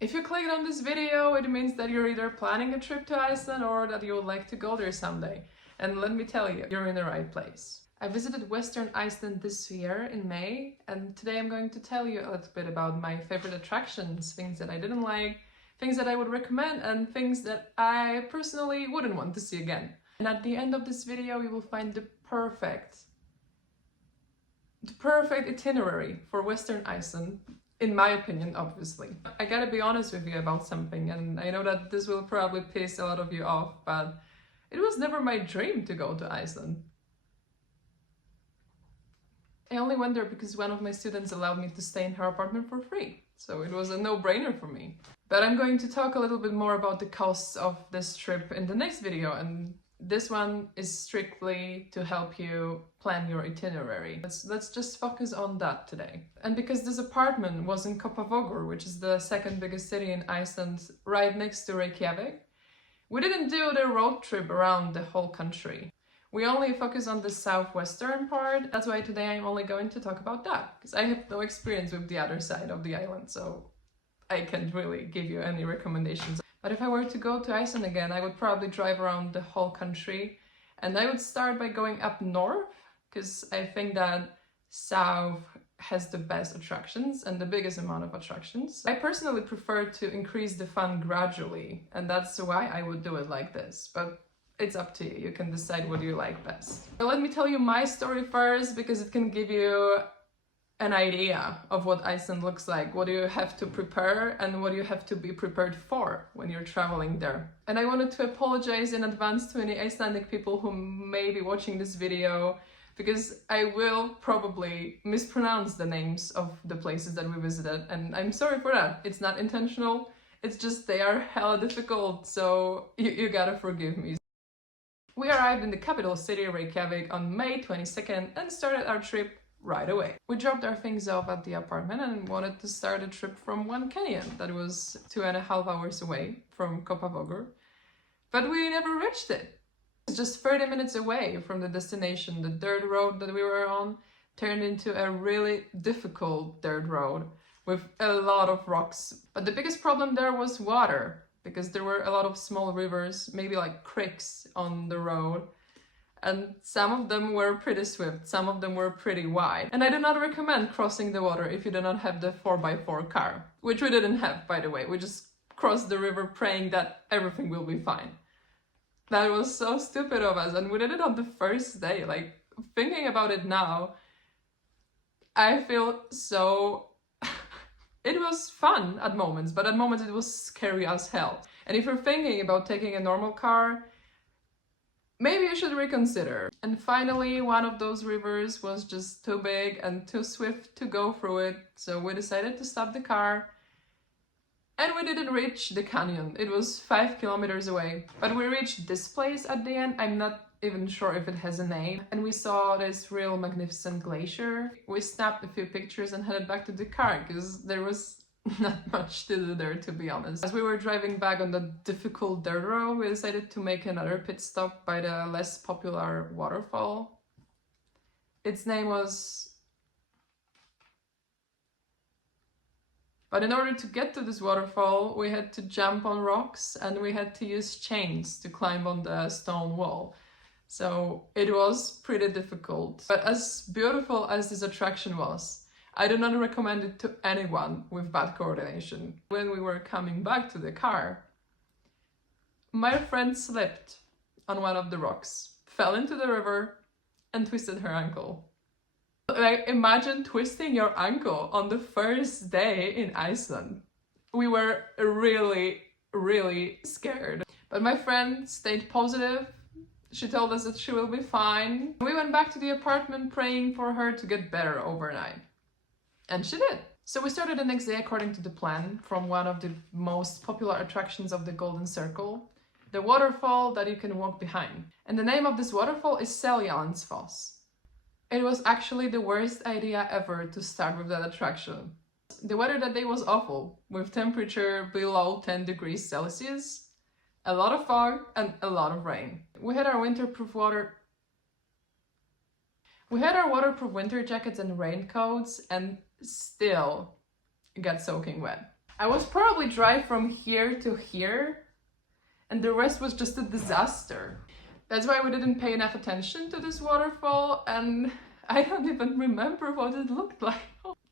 If you clicked on this video, it means that you're either planning a trip to Iceland or that you would like to go there someday. And let me tell you, you're in the right place. I visited Western Iceland this year in May, and today I'm going to tell you a little bit about my favorite attractions, things that I didn't like, things that I would recommend, and things that I personally wouldn't want to see again. And at the end of this video, you will find the perfect itinerary for Western Iceland, in my opinion, obviously. I gotta be honest with you about something, and I know that this will probably piss a lot of you off, but it was never my dream to go to Iceland. I only went there because one of my students allowed me to stay in her apartment for free, so it was a no-brainer for me. But I'm going to talk a little bit more about the costs of this trip in the next video, and this one is strictly to help you plan your itinerary. Let's just focus on that today. And because this apartment was in Kópavogur, which is the second biggest city in Iceland, right next to Reykjavik, we didn't do the road trip around the whole country. We only focus on the southwestern part. That's why today I'm only going to talk about that, because I have no experience with the other side of the island, so I can't really give you any recommendations. But if I were to go to Iceland again, I would probably drive around the whole country, and I would start by going up north, because I think that south has the best attractions and the biggest amount of attractions. I personally prefer to increase the fun gradually, and that's why I would do it like this. But it's up to you. You can decide what you like best. But let me tell you my story first, because it can give you an idea of what Iceland looks like, what you have to prepare and what you have to be prepared for when you're traveling there. And I wanted to apologize in advance to any Icelandic people who may be watching this video, because I will probably mispronounce the names of the places that we visited, and I'm sorry for that. It's not intentional, it's just they are hella difficult, so you gotta forgive me. We arrived in the capital city, Reykjavik, on May 22nd and started our trip right away. We dropped our things off at the apartment and wanted to start a trip from one canyon that was 2.5 hours away from Kópavogur, but we never reached it. It was just 30 minutes away from the destination. The dirt road that we were on turned into a really difficult dirt road with a lot of rocks. But the biggest problem there was water, because there were a lot of small rivers, maybe like creeks on the road, and some of them were pretty swift, some of them were pretty wide. And I do not recommend crossing the water if you do not have the 4x4 car, which we didn't have, by the way. We just crossed the river praying that everything will be fine. That was so stupid of us, and we did it on the first day. Like, thinking about it now, I feel so... It was fun at moments, but at moments it was scary as hell. And if you're thinking about taking a normal car, maybe you should reconsider. And finally, one of those rivers was just too big and too swift to go through it, so we decided to stop the car. And we didn't reach the canyon. It was 5 kilometers away. But we reached this place at the end. I'm not even sure if it has a name. And we saw this real magnificent glacier. We snapped a few pictures and headed back to the car, because there was not much to do there, to be honest. As we were driving back on the difficult dirt road, we decided to make another pit stop by the less popular waterfall. Its name was... But in order to get to this waterfall, we had to jump on rocks and we had to use chains to climb on the stone wall. So it was pretty difficult. But as beautiful as this attraction was, I do not recommend it to anyone with bad coordination. When we were coming back to the car, my friend slipped on one of the rocks, fell into the river, and twisted her ankle. Like, imagine twisting your ankle on the first day in Iceland. We were really, really scared. But my friend stayed positive. She told us that she will be fine. We went back to the apartment praying for her to get better overnight. And she did. So we started the next day according to the plan, from one of the most popular attractions of the Golden Circle, the waterfall that you can walk behind. And the name of this waterfall is Seljalandsfoss. It was actually the worst idea ever to start with that attraction. The weather that day was awful, with temperature below 10 degrees Celsius, a lot of fog and a lot of rain. We had our waterproof winter jackets and raincoats, and still got soaking wet. I was probably dry from here to here, and the rest was just a disaster. That's why we didn't pay enough attention to this waterfall, and I don't even remember what it looked like.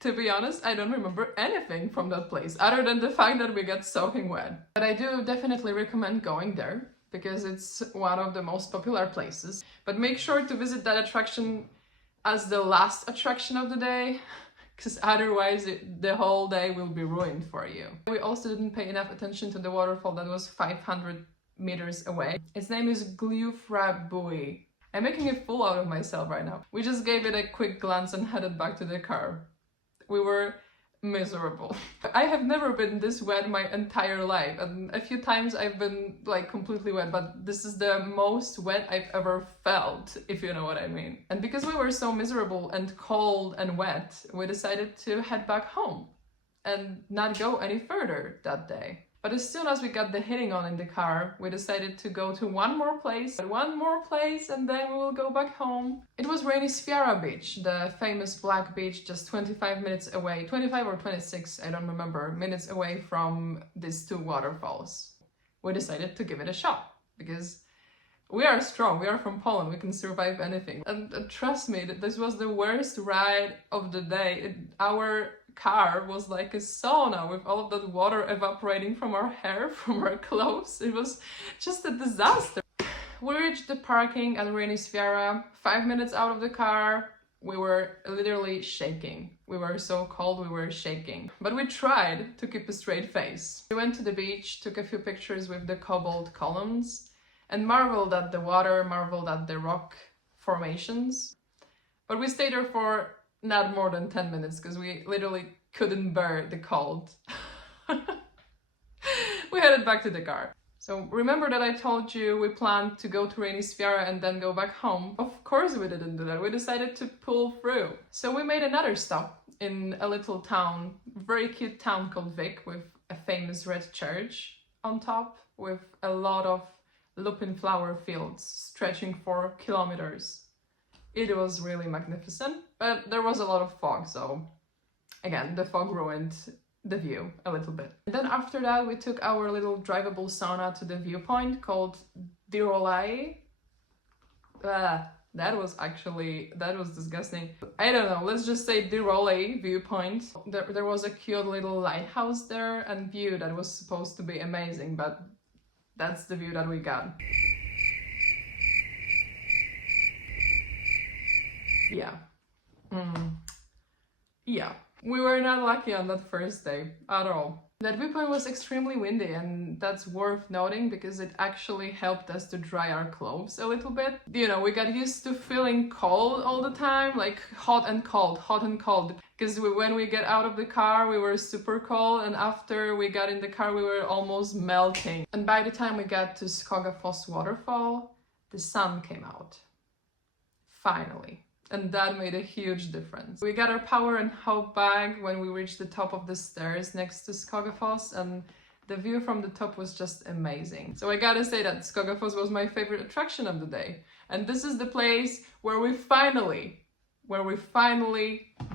To be honest, I don't remember anything from that place, other than the fact that we got soaking wet. But I do definitely recommend going there, because it's one of the most popular places. But make sure to visit that attraction as the last attraction of the day, because otherwise the whole day will be ruined for you. We also didn't pay enough attention to the waterfall that was 500 meters away. Its name is Glyfra Buoy. I'm making a fool out of myself right now. We just gave it a quick glance and headed back to the car. We were miserable. I have never been this wet my entire life, and a few times I've been like completely wet, but this is the most wet I've ever felt, if you know what I mean. And because we were so miserable and cold and wet, we decided to head back home and not go any further that day. But as soon as we got the heating on in the car, we decided to go to one more place, and then we will go back home. It was Rainy Sviara Beach, the famous black beach, just 25 minutes away, 25 or 26, I don't remember, minutes away from these two waterfalls. We decided to give it a shot, because we are strong, we are from Poland, we can survive anything. And trust me, this was the worst ride of the day. Our car was like a sauna with all of that water evaporating from our hair, from our clothes. It was just a disaster. We reached the parking at Rainy Sviara. 5 minutes out of the car, we were literally shaking. We were so cold, we were shaking. But we tried to keep a straight face. We went to the beach, took a few pictures with the cobbled columns, and marveled at the water, marveled at the rock formations. But we stayed there for not more than 10 minutes, because we literally couldn't bear the cold. We headed back to the car. So remember that I told you we planned to go to Rainy Sviara and then go back home? Of course we didn't do that. We decided to pull through. So we made another stop in a little town, very cute town called Vik, with a famous red church on top, with a lot of lupin flower fields stretching for kilometers. It was really magnificent, but there was a lot of fog, so again, the fog ruined the view a little bit. And then after that, we took our little drivable sauna to the viewpoint called Dirolai. That was disgusting. I don't know, let's just say Dirolai viewpoint. There was a cute little lighthouse there and view that was supposed to be amazing, but that's the view that we got. Yeah. Yeah. We were not lucky on that first day at all. That viewpoint was extremely windy, and that's worth noting because it actually helped us to dry our clothes a little bit. You know, we got used to feeling cold all the time, like hot and cold, because when we get out of the car we were super cold, and after we got in the car we were almost melting. And by the time we got to Skogafoss waterfall, the sun came out. Finally. And that made a huge difference. We got our power and hope back when we reached the top of the stairs next to Skogafoss, and the view from the top was just amazing. So I gotta say that Skogafoss was my favorite attraction of the day. And this is the place where we finally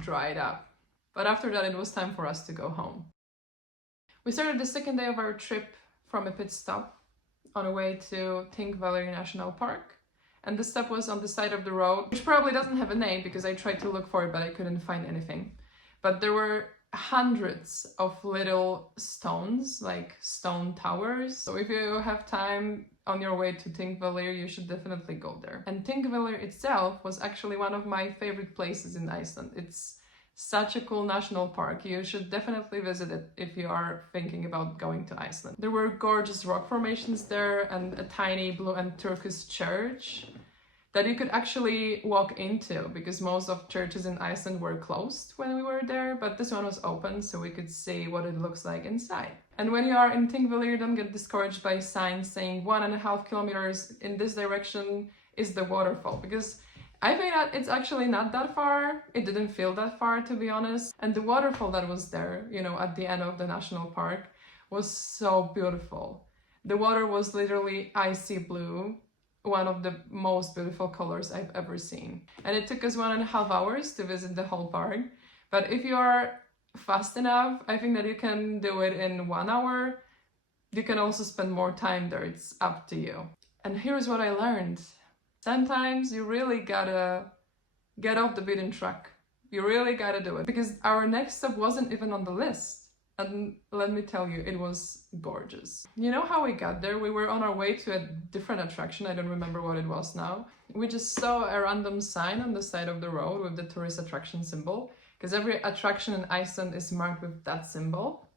dried up. But after that it was time for us to go home. We started the second day of our trip from a pit stop on our way to Thingvellir National Park. And the stop was on the side of the road, which probably doesn't have a name because I tried to look for it but I couldn't find anything. But there were hundreds of little stones, like stone towers. So if you have time on your way to Thingvellir, you should definitely go there. And Thingvellir itself was actually one of my favorite places in Iceland. It's such a cool national park. You should definitely visit it if you are thinking about going to Iceland. There were gorgeous rock formations there and a tiny blue and turquoise church that you could actually walk into, because most of churches in Iceland were closed when we were there, but this one was open so we could see what it looks like inside. And when you are in Thingvellir, don't get discouraged by signs saying 1.5 kilometers in this direction is the waterfall, because I think that it's actually not that far. It didn't feel that far, to be honest. And the waterfall that was there, you know, at the end of the national park was so beautiful. The water was literally icy blue, one of the most beautiful colors I've ever seen. And it took us 1.5 hours to visit the whole park. But if you are fast enough. I think that you can do it in 1 hour. You can also spend more time there, it's up to you. And here's what I learned. Sometimes you really gotta get off the beaten track. You really gotta do it. Because our next stop wasn't even on the list. And let me tell you, it was gorgeous. You know how we got there? We were on our way to a different attraction. I don't remember what it was now. We just saw a random sign on the side of the road with the tourist attraction symbol. Because every attraction in Iceland is marked with that symbol.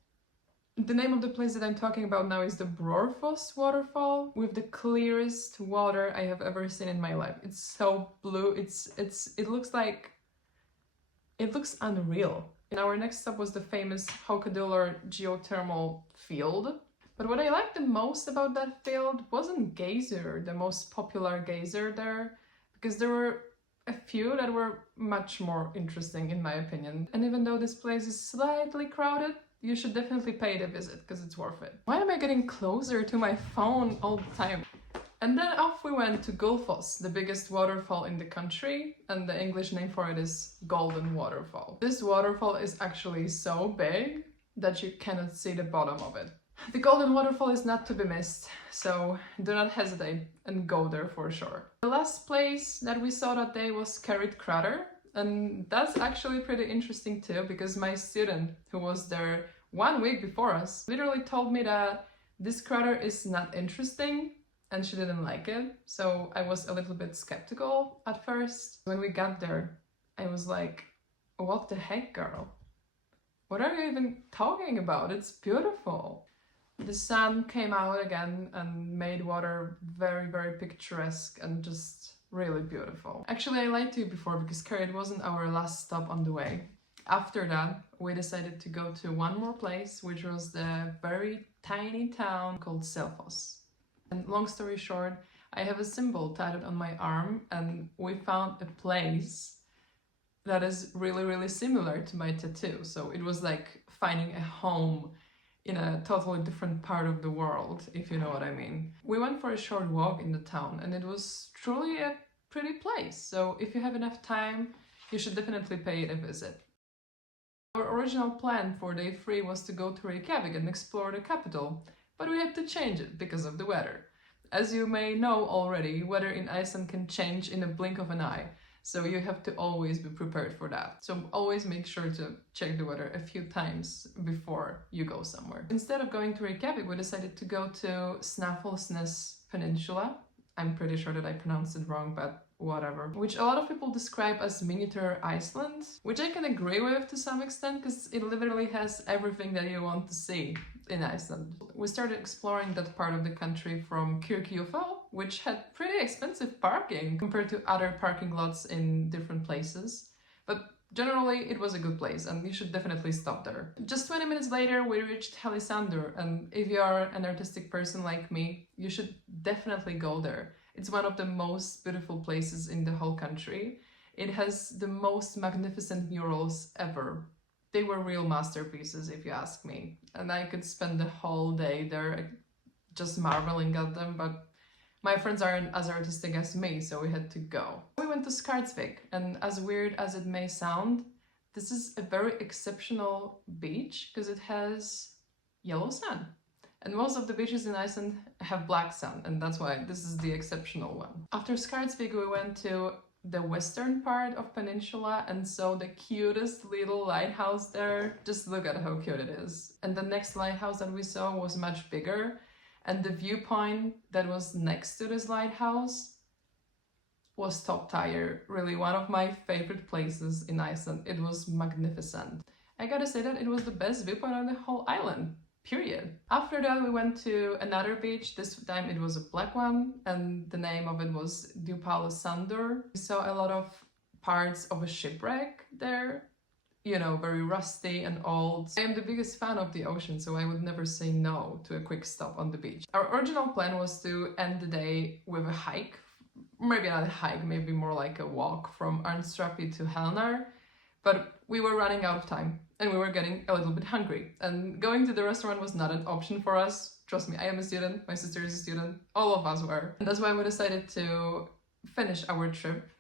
The name of the place that I'm talking about now is the Brorfoss waterfall, with the clearest water I have ever seen in my life. It's so blue. It looks unreal. And our next stop was the famous Haukadulur geothermal field. But what I liked the most about that field wasn't Geyser, the most popular geyser there, because there were a few that were much more interesting in my opinion. And even though this place is slightly crowded, you should definitely pay it a visit because it's worth it. Why am I getting closer to my phone all the time? And then off we went to Gullfoss, the biggest waterfall in the country, and the English name for it is Golden Waterfall. This waterfall is actually so big that you cannot see the bottom of it. The Golden Waterfall is not to be missed, so do not hesitate and go there for sure. The last place that we saw that day was Kerrit Crater, and that's actually pretty interesting too, because my student who was there 1 week before us literally told me that this crater is not interesting and she didn't like it. So I was a little bit skeptical at first. When we got there, I was like, what the heck, girl? What are you even talking about? It's beautiful. The sun came out again and made water very, very picturesque and just really beautiful. Actually, I lied to you before because Kerrit wasn't our last stop on the way. After that, we decided to go to one more place, which was the very tiny town called Selfoss. And long story short, I have a symbol tatted on my arm, and we found a place that is really, really similar to my tattoo. So it was like finding a home in a totally different part of the world, if you know what I mean. We went for a short walk in the town, and it was truly a pretty place. So if you have enough time, you should definitely pay it a visit. Our original plan for day 3 was to go to Reykjavik and explore the capital, but we had to change it because of the weather. As you may know already, weather in Iceland can change in a blink of an eye, so you have to always be prepared for that. So always make sure to check the weather a few times before you go somewhere. Instead of going to Reykjavik, we decided to go to Snæfellsnes Peninsula. I'm pretty sure that I pronounced it wrong, but whatever. Which a lot of people describe as miniature Iceland, which I can agree with to some extent, because it literally has everything that you want to see in Iceland. We started exploring that part of the country from Kirkjufell, which had pretty expensive parking compared to other parking lots in different places. But generally, it was a good place and you should definitely stop there. Just 20 minutes later, we reached Hellissandur, and if you are an artistic person like me, you should definitely go there. It's one of the most beautiful places in the whole country. It has the most magnificent murals ever. They were real masterpieces, if you ask me. And I could spend the whole day there just marveling at them, but my friends aren't as artistic as me, so we had to go. We went to Skardsvik, and as weird as it may sound, this is a very exceptional beach because it has yellow sand. And most of the beaches in Iceland have black sand, and that's why this is the exceptional one. After Skardsvik, we went to the western part of Peninsula and saw the cutest little lighthouse there. Just look at how cute it is. And the next lighthouse that we saw was much bigger, and the viewpoint that was next to this lighthouse was top tier. Really one of my favorite places in Iceland. It was magnificent. I gotta say that it was the best viewpoint on the whole island. Period. After that, we went to another beach. This time it was a black one, and the name of it was Djúpalssandur. We saw a lot of parts of a shipwreck there, you know, very rusty and old. I am the biggest fan of the ocean, so I would never say no to a quick stop on the beach. Our original plan was to end the day with a hike. Maybe not a hike, maybe more like a walk from Arnstrapi to Helnar. But we were running out of time and we were getting a little bit hungry. And going to the restaurant was not an option for us. Trust me, I am a student, my sister is a student, all of us were. And that's why we decided to finish our trip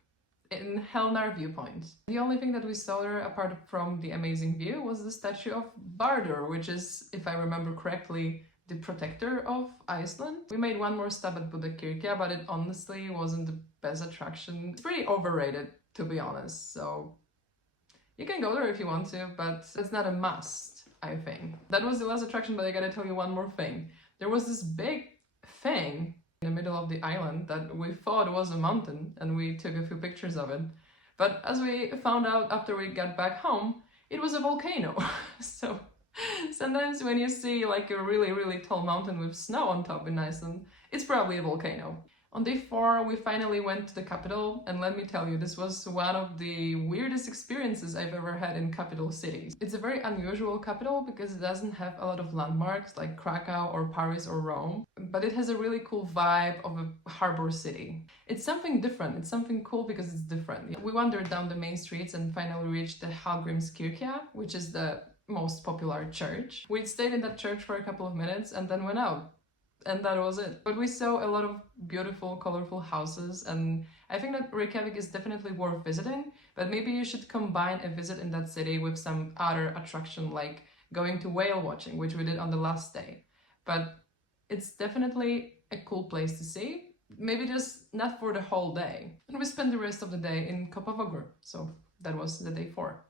in Helnar viewpoint. The only thing that we saw there, apart from the amazing view, was the statue of Bardur, which is, if I remember correctly, the protector of Iceland. We made one more stop at Budakirkja, but it honestly wasn't the best attraction. It's pretty overrated, to be honest, so you can go there if you want to, but it's not a must, I think. That was the last attraction, but I gotta tell you one more thing. There was this big thing in the middle of the island that we thought was a mountain, and we took a few pictures of it. But as we found out after we got back home, it was a volcano. So sometimes when you see like a really tall mountain with snow on top in Iceland, it's probably a volcano. On day 4, we finally went to the capital, and let me tell you, this was one of the weirdest experiences I've ever had in capital cities. It's a very unusual capital because it doesn't have a lot of landmarks like Krakow or Paris or Rome, but it has a really cool vibe of a harbor city. It's something different, it's something cool because it's different. We wandered down the main streets and finally reached the Hallgrímskirkja, which is the most popular church. We stayed in that church for a couple of minutes and then went out. And that was it. But we saw a lot of beautiful, colorful houses, and I think that Reykjavik is definitely worth visiting, but maybe you should combine a visit in that city with some other attraction like going to whale watching, which we did on the last day. But it's definitely a cool place to see, maybe just not for the whole day. And we spent the rest of the day in Kopavogur, so that was the day 4.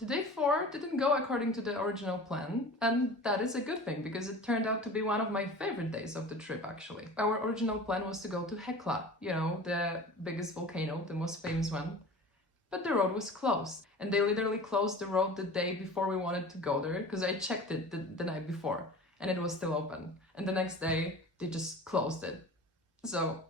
The day 4 didn't go according to the original plan, and that is a good thing because it turned out to be one of my favorite days of the trip actually. Our original plan was to go to Hekla, you know, the biggest volcano, the most famous one, but the road was closed, and they literally closed the road the day before we wanted to go there because I checked it the night before and it was still open, and the next day they just closed it. So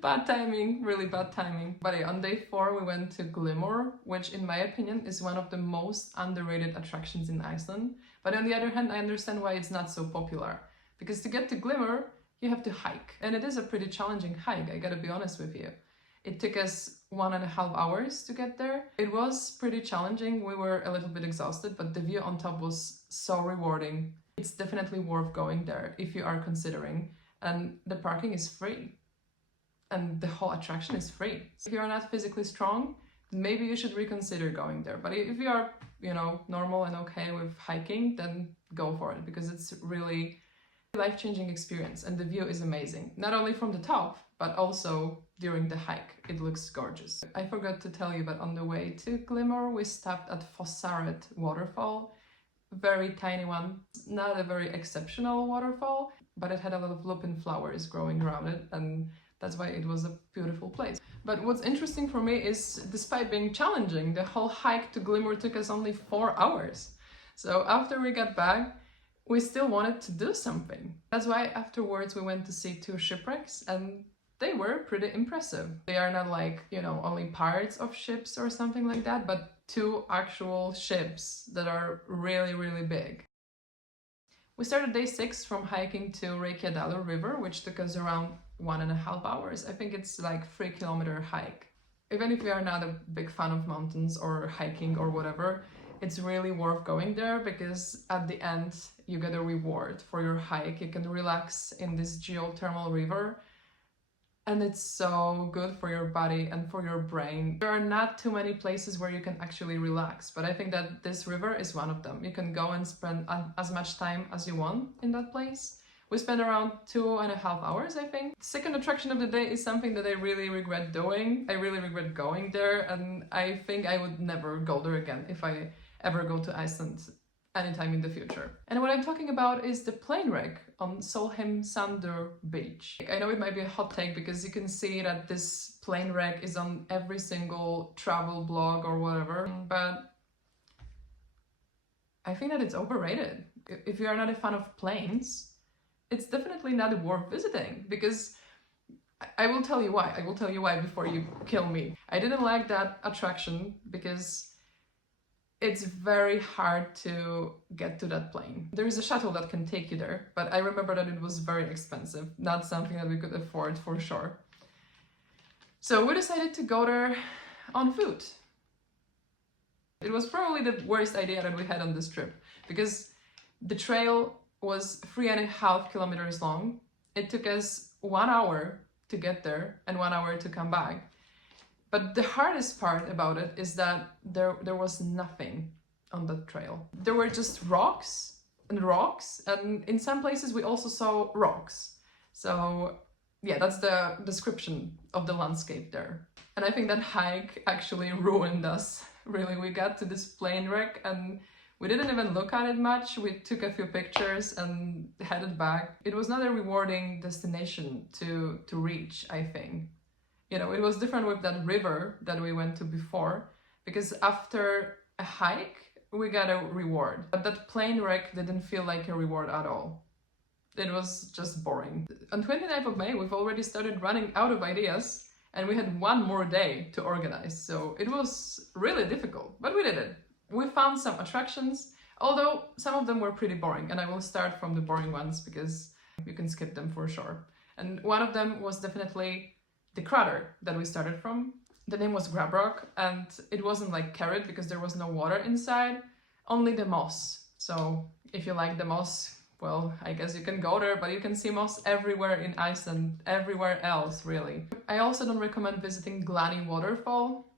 bad timing, really bad timing. But yeah, on day 4 we went to Glimmer, which in my opinion is one of the most underrated attractions in Iceland. But on the other hand, I understand why it's not so popular. Because to get to Glimmer, you have to hike. And it is a pretty challenging hike, I gotta be honest with you. It took us 1.5 hours to get there. It was pretty challenging, we were a little bit exhausted, but the view on top was so rewarding. It's definitely worth going there if you are considering. And the parking is free. And the whole attraction is free. If you're not physically strong, maybe you should reconsider going there. But if you are, you know, normal and okay with hiking, then go for it because it's really life-changing experience and the view is amazing. Not only from the top, but also during the hike. It looks gorgeous. I forgot to tell you, but on the way to Glimmer, we stopped at Fossaret waterfall. Very tiny one, not a very exceptional waterfall, but it had a lot of lupin flowers growing around it, and that's why it was a beautiful place. But what's interesting for me is, despite being challenging, the whole hike to Glimmer took us only 4 hours. So after we got back, we still wanted to do something. That's why afterwards we went to see 2 shipwrecks, and they were pretty impressive. They are not like, you know, only parts of ships or something like that, but 2 actual ships that are really big. We started day 6 from hiking to Reykjadalur River, which took us around 1.5 hours. I think it's like 3-kilometer hike. Even if you are not a big fan of mountains or hiking or whatever, it's really worth going there because at the end you get a reward for your hike. You can relax in this geothermal river, and it's so good for your body and for your brain. There are not too many places where you can actually relax, but I think that this river is one of them. You can go and spend as much time as you want in that place. We spent around 2.5 hours, I think. The second attraction of the day is something that I really regret doing. I really regret going there, and I think I would never go there again if I ever go to Iceland anytime in the future. And what I'm talking about is the plane wreck on Solheimsandur beach. I know it might be a hot take because you can see that this plane wreck is on every single travel blog or whatever, but I think that it's overrated. If you are not a fan of planes, it's definitely not worth visiting because I will tell you why. I will tell you why before you kill me. I didn't like that attraction because it's very hard to get to that plane. There is a shuttle that can take you there, but I remember that it was very expensive, not something that we could afford for sure. So we decided to go there on foot. It was probably the worst idea that we had on this trip because the trail was 3.5 kilometers long. It took us 1 hour to get there and 1 hour to come back. But the hardest part about it is that there was nothing on the trail. There were just rocks, and in some places we also saw rocks. So yeah, that's the description of the landscape there. And I think that hike actually ruined us. Really, we got to this plane wreck and we didn't even look at it much. We took a few pictures and headed back. It was not a rewarding destination to reach, I think. You know, it was different with that river that we went to before, because after a hike, we got a reward. But that plane wreck didn't feel like a reward at all. It was just boring. On 29th of May, we've already started running out of ideas, and we had one more day to organize. So it was really difficult, but we did it. We found some attractions, although some of them were pretty boring, and I will start from the boring ones because you can skip them for sure. And one of them was definitely the crater that we started from. The name was Grab Rock, and it wasn't like carrot because there was no water inside, only the moss. So if you like the moss, well, I guess you can go there, but you can see moss everywhere in Iceland, everywhere else, really. I also don't recommend visiting Glani waterfall.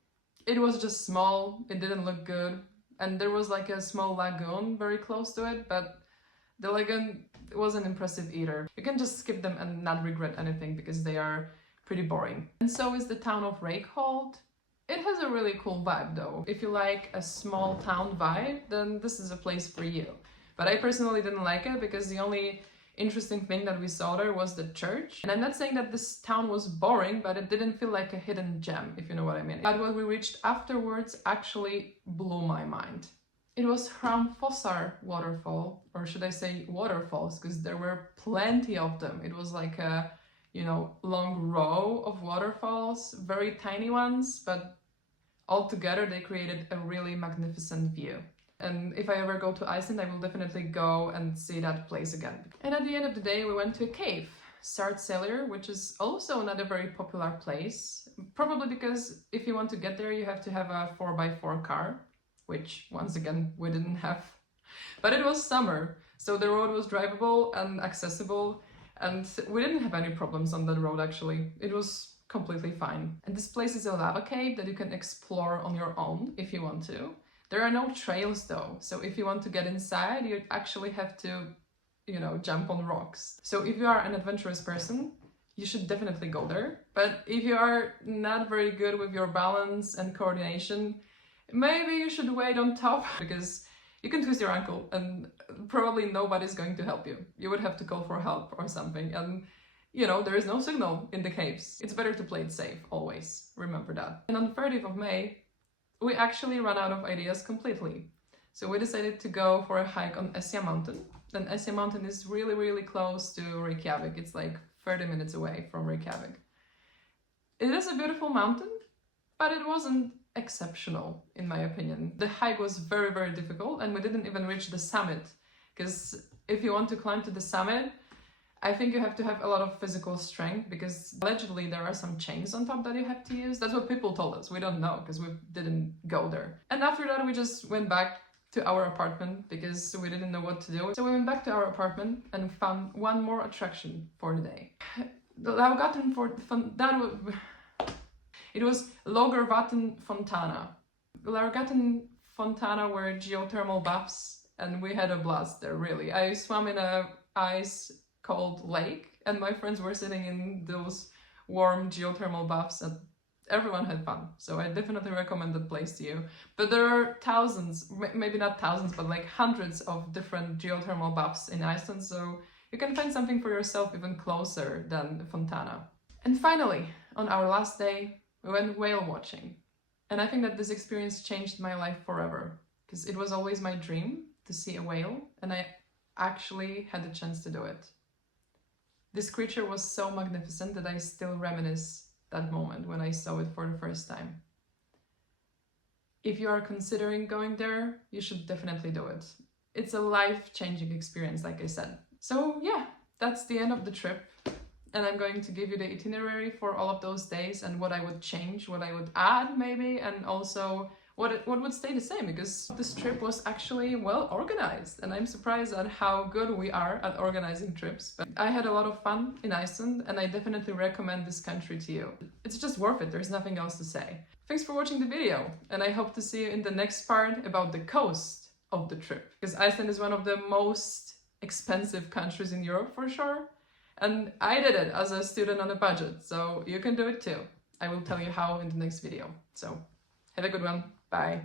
It was just small, it didn't look good, and there was like a small lagoon very close to it, but the lagoon wasn't impressive either. You can just skip them and not regret anything because they are pretty boring. And so is the town of Reykholt. It has a really cool vibe though. If you like a small town vibe, then this is a place for you. But I personally didn't like it because the only interesting thing that we saw there was the church. And I'm not saying that this town was boring, but it didn't feel like a hidden gem, if you know what I mean. But what we reached afterwards actually blew my mind. It was Hramfossar waterfall, or should I say waterfalls, because there were plenty of them. It was like a, you know, long row of waterfalls, very tiny ones, but all together they created a really magnificent view. And if I ever go to Iceland, I will definitely go and see that place again. And at the end of the day, we went to a cave, Sartselir, which is also not a very popular place. Probably because if you want to get there, you have to have a 4x4 car, which once again, we didn't have. But it was summer, so the road was drivable and accessible, and we didn't have any problems on that road actually. It was completely fine. And this place is a lava cave that you can explore on your own if you want to. There are no trails though, so if you want to get inside, you actually have to, you know, jump on rocks. So if you are an adventurous person, you should definitely go there. But if you are not very good with your balance and coordination, maybe you should wait on top because you can twist your ankle and probably nobody's going to help you. You would have to call for help or something. And you know, there is no signal in the caves. It's better to play it safe, always. Remember that. And on 30th of May, we actually ran out of ideas completely. So we decided to go for a hike on Esja Mountain. And Esja Mountain is really, really close to Reykjavik. It's like 30 minutes away from Reykjavik. It is a beautiful mountain, but it wasn't exceptional, in my opinion. The hike was very, very difficult, and we didn't even reach the summit. Because if you want to climb to the summit, I think you have to have a lot of physical strength because allegedly there are some chains on top that you have to use. That's what people told us. We don't know because we didn't go there. And after that, we just went back to our apartment because we didn't know what to do. So we went back to our apartment and found one more attraction for the day. It was Lagervatten Fontana. Lagervatten Fontana were geothermal baths and we had a blast there, really. I swam in a ice cold lake and my friends were sitting in those warm geothermal baths and everyone had fun. So I definitely recommend that place to you. But there are thousands, maybe not thousands, but like hundreds of different geothermal baths in Iceland. So you can find something for yourself even closer than the Fontana. And finally, on our last day, we went whale watching. And I think that this experience changed my life forever because it was always my dream to see a whale and I actually had the chance to do it. This creature was so magnificent that I still reminisce that moment when I saw it for the first time. If you are considering going there, you should definitely do it. It's a life-changing experience, like I said. So yeah, that's the end of the trip. And I'm going to give you the itinerary for all of those days and what I would change, what I would add maybe, and also what would stay the same, because this trip was actually well organized, and I'm surprised at how good we are at organizing trips. But I had a lot of fun in Iceland, and I definitely recommend this country to you. It's just worth it, there's nothing else to say. Thanks for watching the video, and I hope to see you in the next part about the coast of the trip, because Iceland is one of the most expensive countries in Europe for sure, and I did it as a student on a budget, so you can do it too. I will tell you how in the next video. So have a good one. Bye.